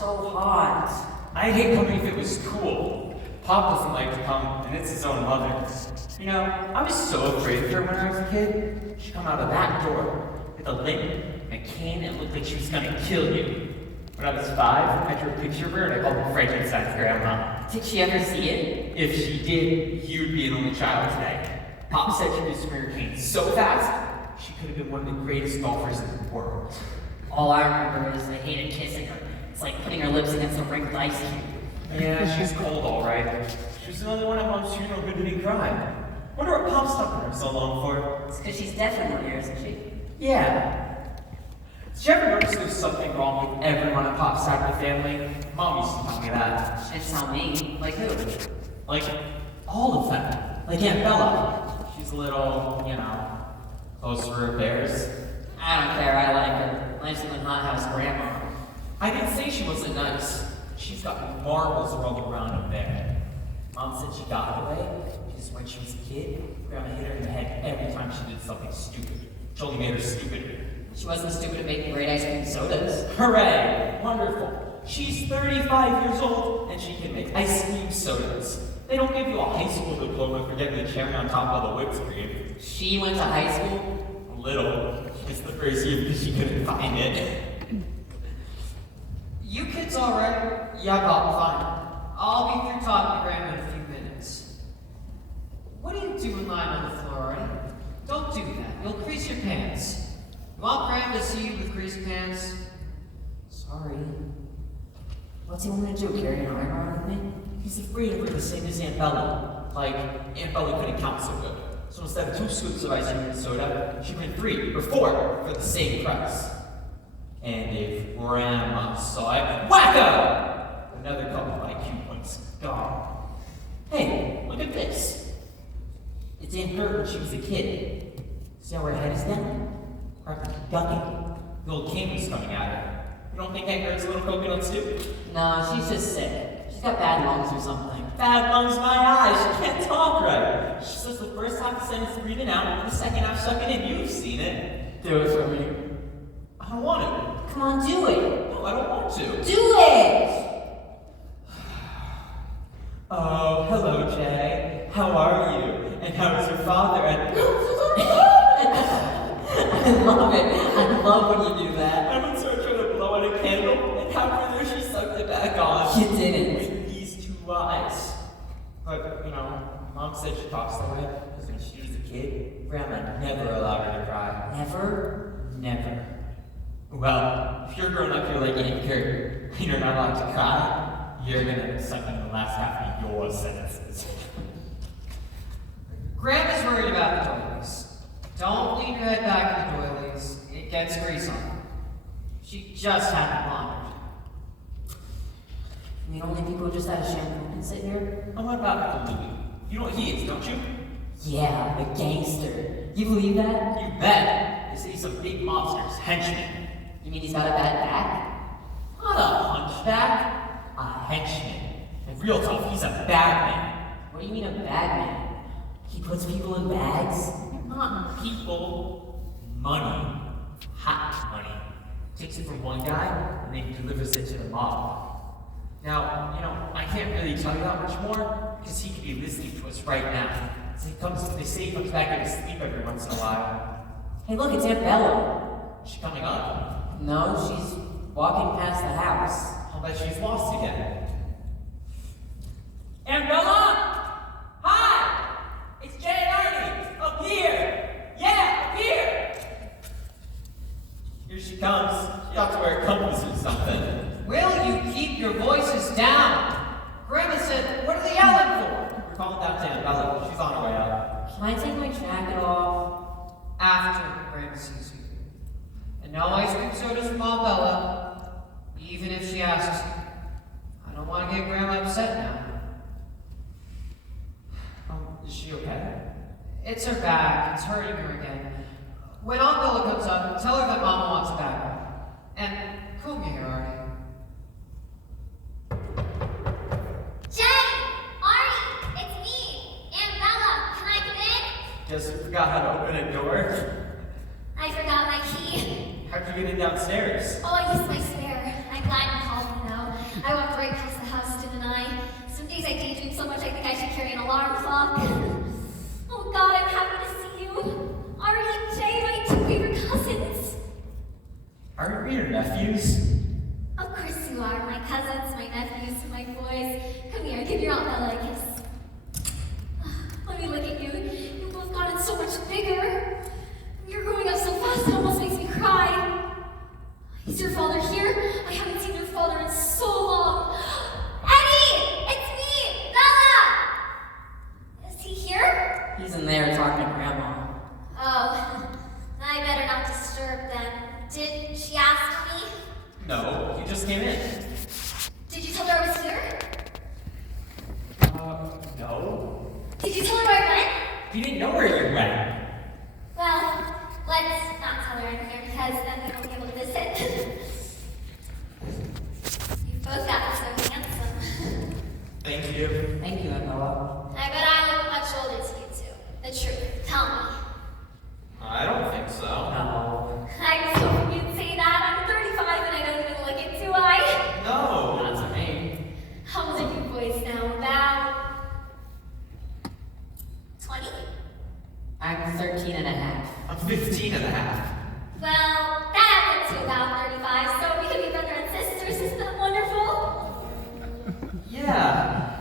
so hot. I'd hate coming if it was cool. Pop doesn't like to come, and it's his own mother. You know, I was so afraid of her when I was a kid. She'd come out of that door with a limp and a cane and looked like she was gonna kill you. When I was 5, I drew a picture of her and I called her Frankenstein's grandma. Did she ever see it? If she did, you'd be an only child today. Pop said she could swing her cane so fast, she could have been one of the greatest golfers in the world. All I remember is I hated kissing her. It's like putting her lips against a wrinkled ice cube. Yeah, she's cold, all right. She was another one at Mom's funeral who didn't cry. Wonder what Pop stuck with her so long for. It's because she's deaf in one ear, isn't she? Yeah. Did you ever notice there's something wrong with everyone at Pop's side of the family? Mom used to tell me that. She didn't tell me. Like who? Like, all of them. Like Aunt Bella. She's a little, you know, close for her bears. I don't care, I like her. Nicer than hothouse grandma. I didn't say she wasn't nice. She's got marbles rolled around up there. Mom said she got her way because when she was a kid, Grandma hit her in the head every time she did something stupid. Which only made her stupider. She wasn't stupid at making great ice cream sodas. Hooray! Wonderful. She's 35 years old and she can make ice cream sodas. They don't give you a high school diploma for getting the cherry on top of the whipped cream. She went to high school? A little. It's the first year because she couldn't find it. You kids all right? Yeah, Bob, fine. I'll be through talking to Grandma in a few minutes. What are you doing lying on the floor already? Don't do that. You'll crease your pants. You want Grandma to see you with greased pants? Sorry. What's he want me to do, carry an iron around with me? He's afraid of her the same as Aunt Bella. Like, Aunt Bella couldn't count so good. So instead of 2 scoops of ice cream and soda, she made 3 or 4 for the same price. And if Grandma saw it, wacko! Another couple of IQ points gone. Hey, look at this. It's Aunt Bert when she was a kid. See how her head is down? Practically ducking. The old cane was coming at her. You don't think Aunt Bert's a little coconut stew? No, she's just sick. She's got bad lungs or something. Bad lungs, my eyes. She can't talk right. She says the first half of the sentence breathing out, and the second half sucking in. You've seen it. Do it for me. I don't want to. Come on, do it. No, I don't want to. Do it! Oh, hello, Jay. How are you? And how is your father? And I love it. I love when you do that. I once saw her trying to blow out a candle, and halfway there she sucked it back on. You didn't. With these 2 eyes. But, you know, Mom said she talks that way because when she was a kid, Grandma never allowed her to cry. Never? Never. Well, if you're grown up, you're like Aunt Kurt, and you're not allowed to cry, you're gonna suck in the last half of your sentences. Grandma's worried about the doilies. Don't lean your head back in the doilies. It gets grease on them. She just had them laundered. I mean, only people who just had a shampoo can sit here? And what about Louie? You know what he is, don't you? Yeah, the gangster. You believe that? You bet. They say he's a big mobster's henchman. You mean he's got a bad back? Not a hunchback, a henchman. And real tough, he's a bad man. What do you mean a bad man? He puts people in bags? Not people, money. Hot money. Takes it from one guy, and then he delivers it to the mob. Now, you know, I can't really tell you that much more, because he could be listening to us right now. So they say he comes back here to sleep every once in a while. Hey, look, it's Aunt Bella. Is she coming up? No, she's walking past the house. I'll bet she's lost again. Aunt Bella? Hi! It's Jay and Arnie! Up here! Yeah, up here! Here she comes. She ought to wear a compass or something. Will you keep your voices down? Grandma said, what are they yelling for? We're calling down to Aunt Bella. She's on her way out. Can I take my jacket off? After Grandma sees you. And no ice cream sodas from Aunt Bella, even if she asks you. I don't want to get Grandma upset now. Is she okay? It's her back. It's hurting her again. When Aunt Bella comes up, tell her that Mama wants a backup. And comb your hair, Artie. Guess you forgot how to open a door? I forgot my key. How'd you get in downstairs? Oh, I used my spare. I'm glad you called me, though. I walked right past the house, didn't I? Some days I daydream so much I think I should carry an alarm clock. Oh God, I'm happy to see you. Ari and Jay, my two favorite cousins. Aren't we your nephews? Of course you are. My cousins, my nephews, my boys. Come here, give your Aunt Bella a kiss. Let me look at you. You've both gotten so much bigger. You're growing up so fast it almost makes me cry. Is your father here? I haven't seen your father in so long. Eddie! It's me! Bella! Is he here? He's in there talking to Grandma. Oh, I better not disturb them. Did she ask me? No, you just came in. Did you tell her I was here? No. Did you tell her where I went? You didn't know where you went. Well, let's not tell her I'm here because then we won't be able to visit. You've both gotten so handsome. Thank you. Thank you, Aunt Bella. I bet I look much older to you two. The truth. Tell me. I don't think so. No. I was hoping you'd say that. I'm 35 and I don't even look it, do I? No. Not to me. How old are you boys now? About 20? I'm 13 and a half. I'm 15 and a half. Well, that adds up to about 35, so we could be brother and sisters. Isn't that wonderful? Yeah.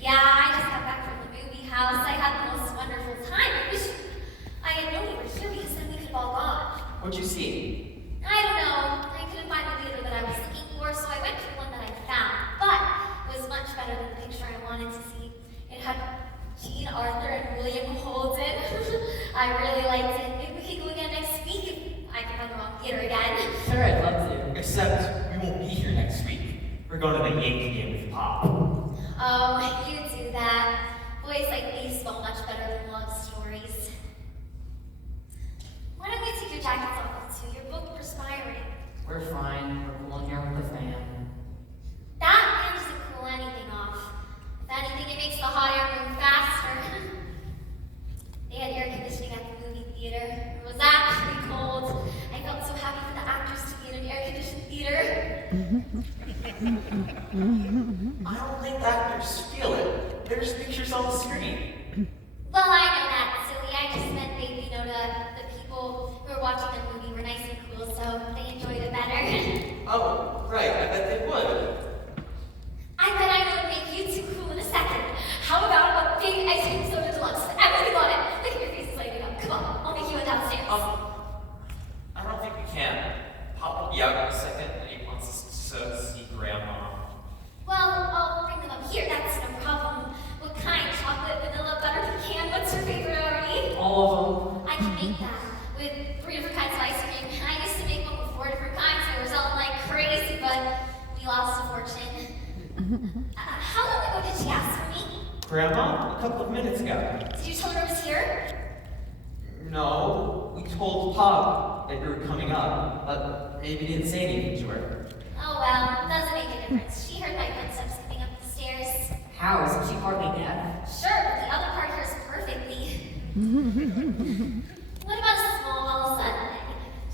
Yeah, I just got back from the movie house. I had the most wonderful time. I wish I had known you were here because then we could have all gone. What'd you see? I don't know. I couldn't find the theater that I was looking for, so I went to the one that I found. But it was much better than the picture I wanted to see. It had Jean Arthur and William Holden. I really liked it. Maybe we could go again next week if I can find the wrong theater again. Sure, I'd love to. Except we won't be here next week. We're going to the Yankee game with Pop. Oh, you do that. Boys like baseball much better than love stories. Why don't you take your jackets off, too? You're both perspiring. We're fine. We're cool in here with the fan. That fan doesn't cool anything off. If anything, it makes the hot air move faster. They had air conditioning at the movie theater. It was actually cold. I felt so happy for the actors to be in an air-conditioned theater. I don't think actors feel it. There's pictures on the screen. Well, I know that, silly. I just meant maybe, the people who were watching the movie were nice and cool, so they enjoyed it better. Oh, right. I bet they would. I bet I know what would make you two cool in a second. How about a big ice cream soda deluxe? Everything on it. Look at your faces lighting up. Come on, I'll make you one downstairs. I don't think we can. Pop will be out in a second and he wants us to see Grandma. Well, I'll bring them up here. That's no problem. What kind? Chocolate, vanilla, butter, pecan? What's your favorite already? All of them. I can make that with 3 different kinds of ice cream. I used to make one with 4 different kinds. They were selling like crazy, but we lost a fortune. How long ago did she ask for me? Grandma? A couple of minutes ago. Did you tell her I was here? No, we told Pop that you were coming up, but maybe didn't say anything to her. Oh well, doesn't make a difference. She heard my footsteps coming up the stairs. How? Isn't she partly deaf? Sure, but the other part hears perfectly. What about a small sundae?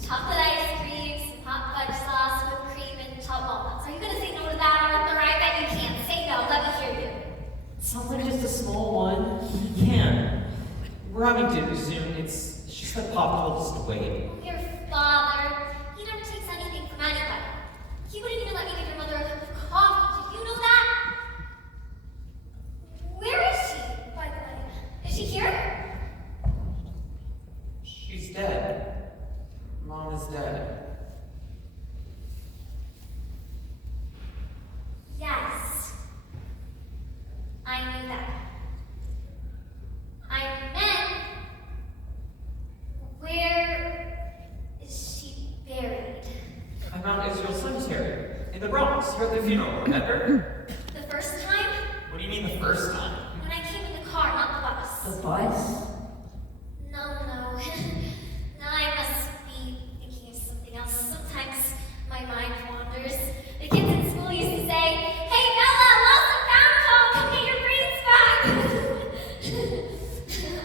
Chocolate ice cream, some hot fudge sauce, whipped cream, and chopped walnuts. Are you gonna say no to that, Arthur? I bet you can't. Say no. Let me hear you. Sounds like just a small one. He can. We're having dinner soon. It's just that Pop told us to wait. Your father, he never takes anything from anybody. He wouldn't even let me give your mother a cup of coffee. Did you know that? Where is she, by the way? Is she here? She's dead. Mom is dead. Yes. I knew that. I meant, where is she buried? I found Israel Cemetery in the Bronx. You're at the funeral, remember? The first time? What do you mean the first time? When I came in the car, not the bus. The bus? No. No, I must be thinking of something else. Sometimes my mind wanders. The kids in school used to say, "Hey Bella, lost and found call, come get your brains back."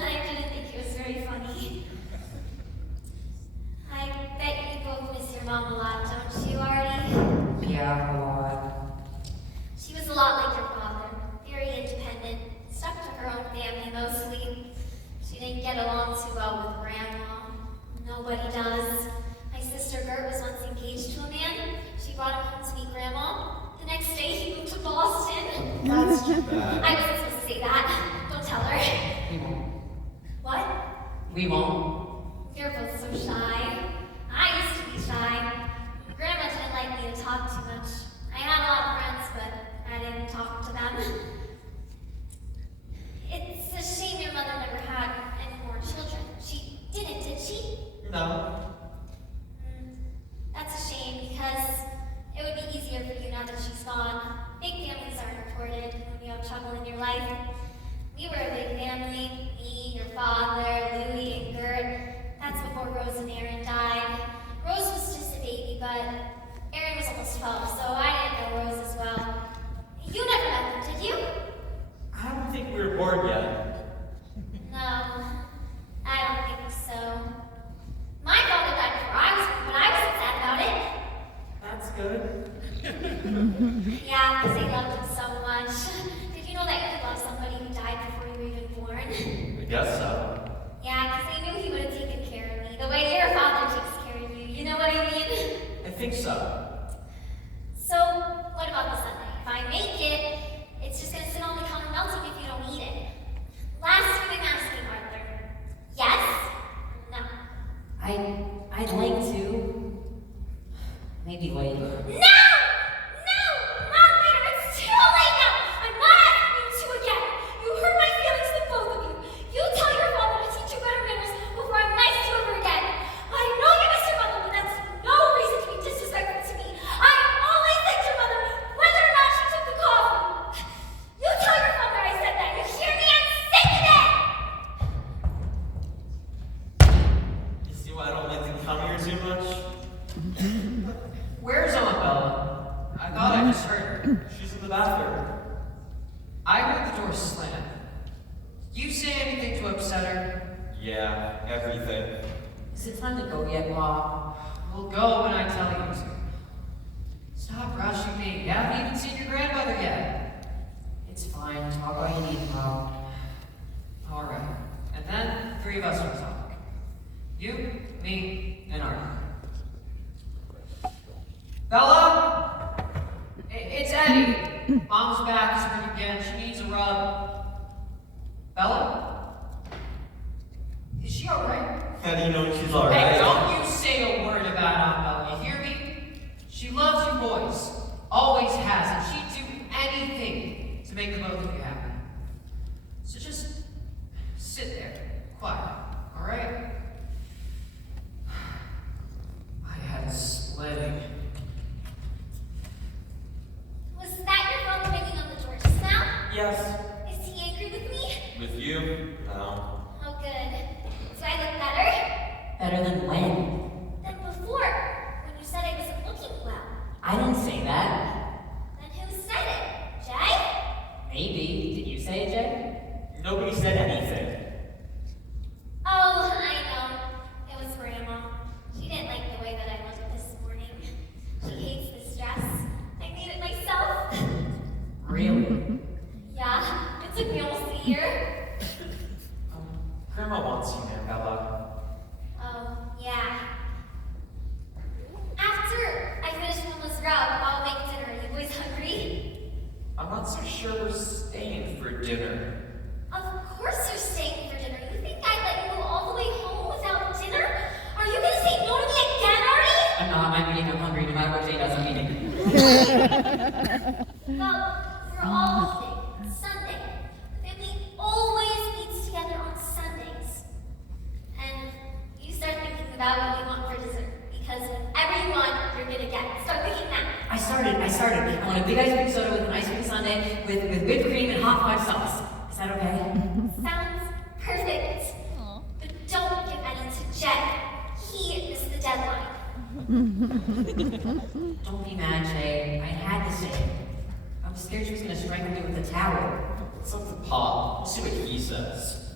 I didn't think it was very funny. I bet you both miss your mom a lot, don't you, Artie? Yeah, a lot. what he does. My sister Gert was once engaged to a man. She brought him home to meet Grandma. The next day he moved to Boston. That's too bad. I wasn't supposed to say that. Don't tell her. We won't. What? We won't. You're both so shy. I used to be shy. Grandma didn't like me to talk too much. I had a lot of friends, but I didn't talk to them. It's a shame your mother never had any more children. She didn't, did she? No. That's a shame because it would be easier for you now that she's gone. Big families aren't important when you have trouble in your life. We were a big family. Me, your father, Louie, and Gert. That's before Rose and Aaron died. Rose was just a baby, but Aaron was almost 12, so I didn't know Rose as well. You never met them, did you? I don't think we were bored yet. No, I don't think so. My father died before I was born, but I wasn't sad about it. That's good. Yeah, because I loved him so much. Did you know that you could love somebody who died before you were even born? I guess so. Yeah, because I knew he would have taken care of me, the way your father takes care of you. You know what I mean? I think so. So, what about the Sunday? If I make it, it's just going to sit on the counter melting if you don't eat it. Last thing I'm asking, Arthur. Yes? No. I'd like to. Maybe later. No! No! Not later! It's too late now! I'm not asking you to again! You hurt my feelings, the both of you! You tell your father to teach you better manners before I'm nice to you ever again! I know you miss your mother, but that's no reason to be disrespectful to me! I always liked your mother, whether or not she took the coffee! You tell your father I said that! You hear me? I'm sick of it! You see why I don't like to come here too much? Where's Aunt Bella? I thought I just heard her. She's in the bathroom. I heard the door slam. Did you say anything to upset her? Yeah, everything. Is it time to go yet, Bob? We'll go when I tell you to. Stop rushing me. You haven't even seen your grandmother yet. It's fine. Talk all you need, Bob. All right. And then the three of us will talk. You, me, and Arthur. Bella? It's Eddie. Mom's back is hurt again. She needs a rub. Bella? Is she alright? How do you know she's Hey, alright? don't you say a word about Aunt Bella, you hear me? She loves you boys. Always has, and she'd do anything to make the both of you happy. So just sit there, quiet, alright? My head is splitting. Was that your father ringing on the door just now? Yes. Is he angry with me? With you? No. Oh, good. Do I look better? Better than when? Than before, when you said I wasn't looking well. I didn't say that. Then who said it? Jay? Maybe. Did you say it, Jay? Nobody said anything. Oh, I know. It was Grandma. She didn't like the way that I looked this morning. She hates this dress. I made it myself. Really? Yeah, it took me almost a year. Grandma wants you, man, Bella. Oh, yeah. After I finish Mama's rub, I'll make dinner. Are you boys hungry? I'm not so sure we're staying for dinner. Of course you're staying for dinner. You think I'd let you go all the way home without dinner? Are you gonna say no to me again, Artie? I'm not. I'm eating. I'm hungry. No matter what Jay does, I'm eating. Well, we're all eating. Sunday. The family always eats together on Sundays. And you start thinking about what you want for dessert. Because whatever you want, you're gonna get. Start thinking now. I started. I want a big ice cream soda with an ice cream sundae with whipped cream and hot fudge sauce. Is that okay? Sounds perfect. But don't give any to Jed. He is the deadline. Don't be mad, Jay. I had to say it. I was scared she was going to strangle me with a towel. It's up to Pop. We'll see what he says.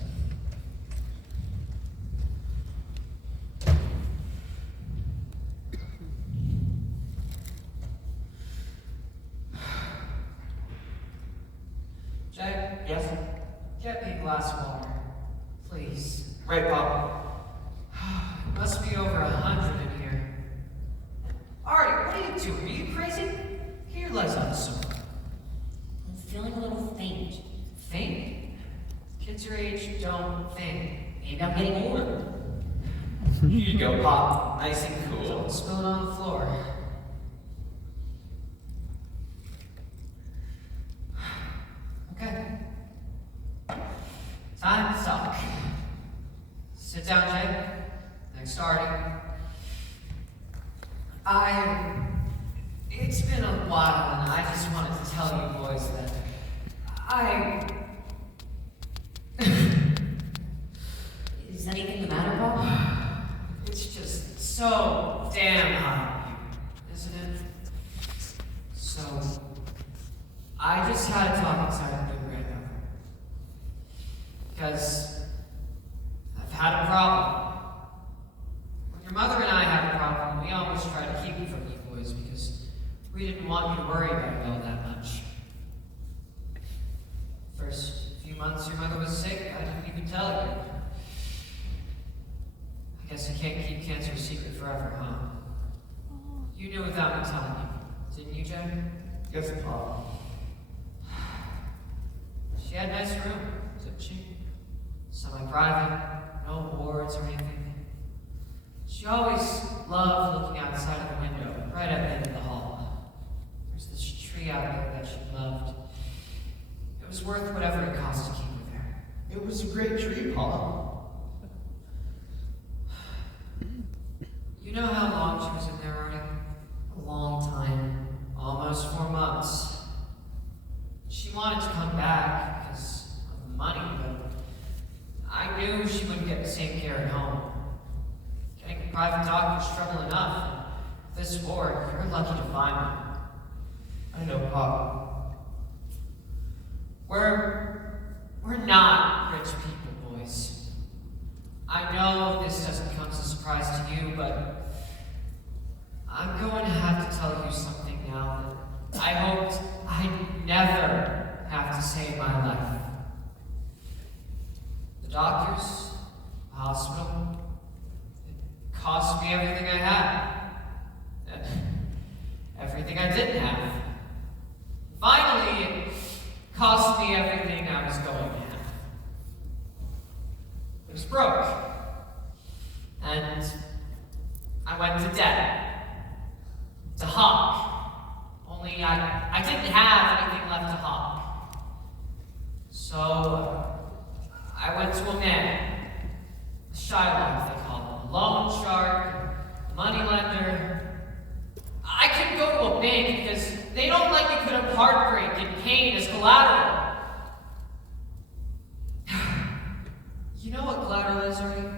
Jay, Yes? get me a glass of water. Please. Right, Pop. Well, Must be over 100 in here. Artie, what are you doing? Are you crazy? Get your legs on the sofa. I'm feeling a little faint. Faint? Kids your age don't faint. Maybe I'm getting older. Here you go, Pop. Nice and cool. Don't spill it on the floor. Okay. Time to talk. Sit down, Jay. Next, Artie. It's been a while, and I just wanted to tell you boys that Is anything the matter, Bob? it's just so damn hot in here, isn't it? So, I just had a talk inside with Grandmother. Because I've had a problem. When your mother and I had a problem, we always tried to keep it from you boys because we didn't want you to worry about it all that much. First few months your mother was sick, I didn't even tell you. I guess you can't keep cancer a secret forever, huh? You knew without me telling you, didn't you, Jack? Yes, Pop. She had a nice room, didn't she? Semi-private, no wards or anything. She always loved looking outside of the window, right at the end of the hall. There's this tree out there that she loved. It was worth whatever it cost to keep her there. It was a great tree, Pop. You know how long she was in there, Artie? A long time. Almost 4 months. She wanted to come back because of the money, but I knew she wouldn't get the same care at home. Getting a private doctor's trouble enough. And this ward, you're lucky to find one. I know, Pop. We're not rich people, boys. I know this doesn't come as a surprise to you, but I'm going to have to tell you something now that I hoped I'd never have to say in my life. The doctors, the hospital, it cost me everything I had. And everything I didn't have. Finally, it cost me everything I was going to have. It was broke. And I went to debt. To hawk. Only I didn't have anything left to hawk. So I went to a man. A Shylock, they call him. A loan shark, a money lender. I couldn't go to a bank because they don't let you put up heartbreak and pain as collateral. You know what collateral is, Ernie?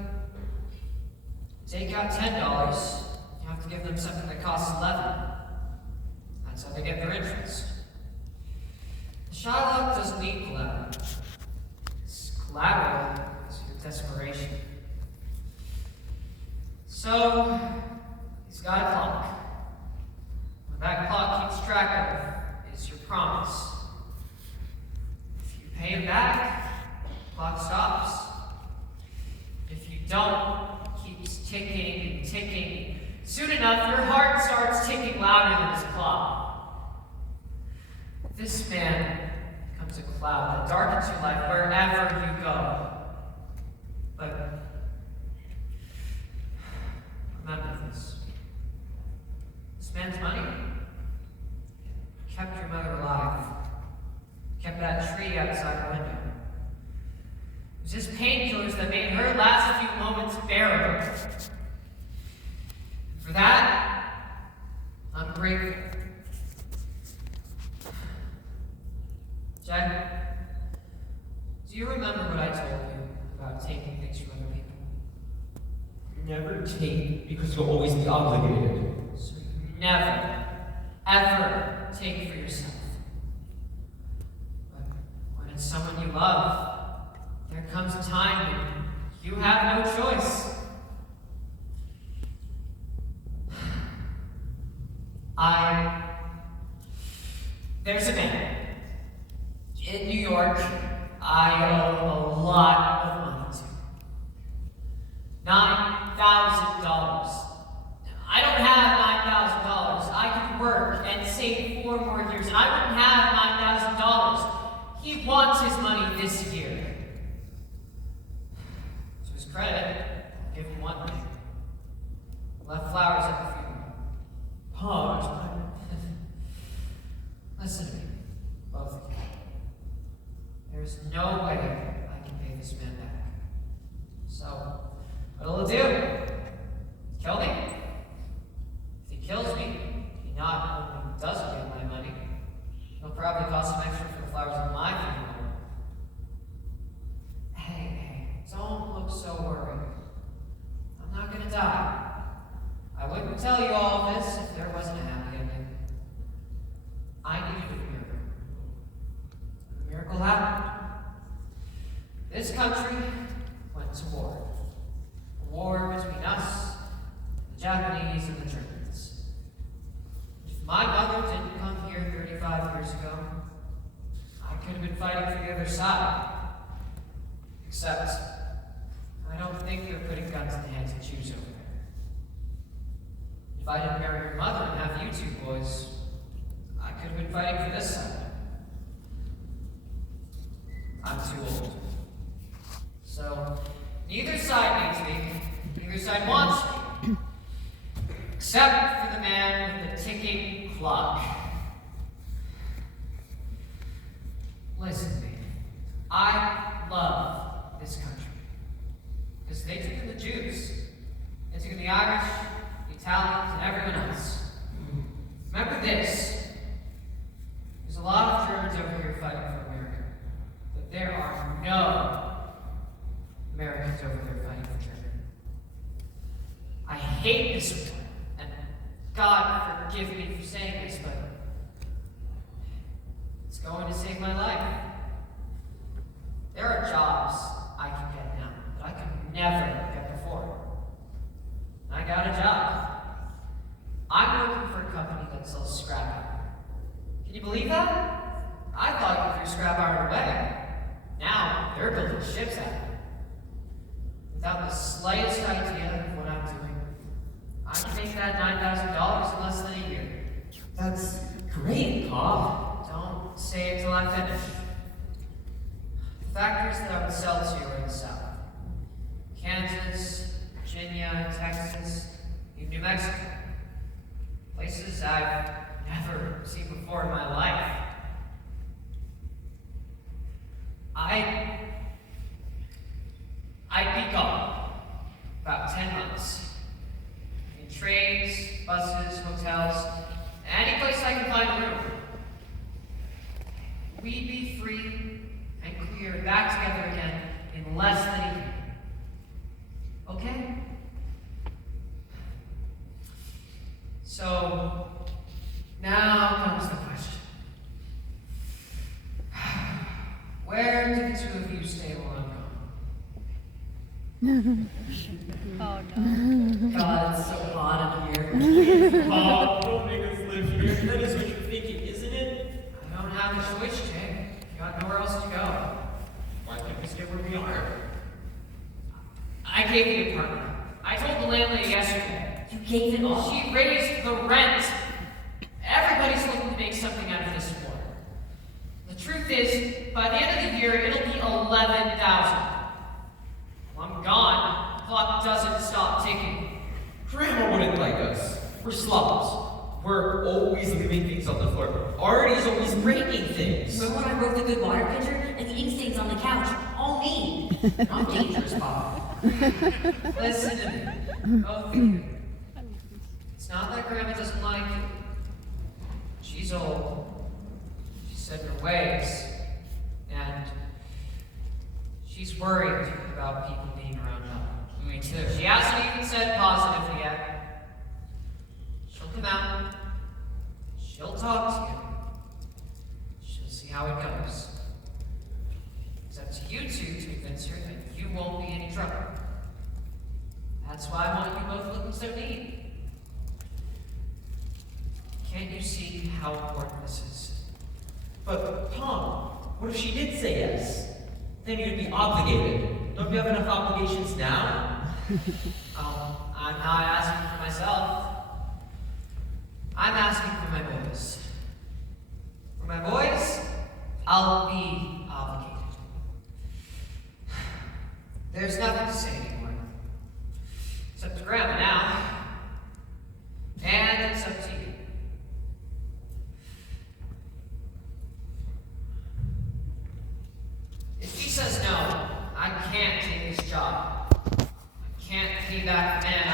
Take out $10, you have to give them something that costs $11. That's how they get their interest. The Shylock doesn't need collateral. It's collateral is your desperation. So, he's got a clock. What that clock keeps track of is your promise. If you pay him back, the clock stops. If you don't, it keeps ticking and ticking. Soon enough, your heart starts ticking louder than his clock. This man becomes a cloud that darkens your life wherever you go. But remember this. This man's money kept your mother alive. Kept that tree outside her window. It was his painkillers that made her last few moments bearable. And for that, I'm grateful. Jack, do you remember what I told you about taking things from other people? Never take because you'll always be obligated. So you never, ever take for yourself. But when it's someone you love, there comes a time when you have no choice. There's a man in New York I owe a lot of money to. I don't have $9,000. I could work and save 4 more years, and I wouldn't have $9,000. He wants his money this year. To his credit, I'll give him one thing. Left flowers at the funeral. Pause. Listen to me, both of you. There's no way I can pay this man back. So, what'll it do? Kill me? If he kills me, he not only doesn't get my money, he'll probably cost some extra for the flowers at my funeral. Hey, don't look so worried. I'm not gonna die. I wouldn't tell you all of this if there wasn't a happy ending. I needed a miracle. The miracle happened. This country went to war. A war between us, the Japanese, and the Germans. If my mother didn't come here 35 years ago, I could have been fighting for the other side. Except, I don't think they're putting guns in the hands of Jews over there. If I didn't marry your mother and have you 2 boys, I could have been fighting for this side. I'm too old. So, neither side needs me, neither side wants me. Except for the man with the ticking clock. Listen to me. I love this country. Because they took in the Jews. They took in the Irish, the Italians, and everyone else. Remember this. There's a lot of Germans over here fighting for America. But there are no Americans over there fighting for Germany. I hate this war. And God forgive me for saying this, but it's going to save my life. There are jobs I can get now that I could never get before. I got a job. I'm working for a company that sells scrap iron. Can you believe that? I thought you threw scrap iron away. Now they're building ships out of it. Without the slightest idea of what I'm doing, I can make that $9,000 in less than a year. That's great, Pop. Don't say it till I'm finished. The factories that I would sell to are in the South. Kansas, Virginia, Texas, even New Mexico. Places I've never seen before in my life. I'd be gone about 10 months. In trains, buses, hotels, any place I can find a room. We'd be free and clear back together again in less than a year. Okay? So, now comes the question. Where do the 2 of you stay while I'm gone? Oh no. God, it's so hot in here. Pop, don't make us live here. That is what you're thinking, isn't it? I don't have a choice, Jay. You got nowhere else to go. Why can't we stay where we are? I gave the apartment. I told the landlady yesterday. You gave it all. She raised the rent. Everybody's looking to make something out of this war. The truth is, by the end of the year, it'll be 11,000. When I'm gone, the clock doesn't stop ticking. Grandma wouldn't like us. We're slobs. We're always leaving things on the floor. Artie's always breaking things. Remember when I broke the good water pitcher and the ink stains on the couch? All me. I'm dangerous, Pop. Listen to me. Both of you. It's not that Grandma doesn't like you. She's old. She's set in her ways. And she's worried about people being around her. Me too. She hasn't even said positively yet. She'll come out. She'll talk to you. She'll see how it goes. It's up to you two to convince her that you won't be any trouble. That's why I want you both looking so neat. Can't you see how important this is? But, Tom, what if she did say yes? Then you'd be obligated. Don't you have enough obligations now? Oh, I'm not asking for myself. I'm asking for my boys. For my boys, I'll be obligated. There's nothing to say anymore. It's up to Grandma now. And it's up to you. If she says no, I can't take this job. I can't pay back the man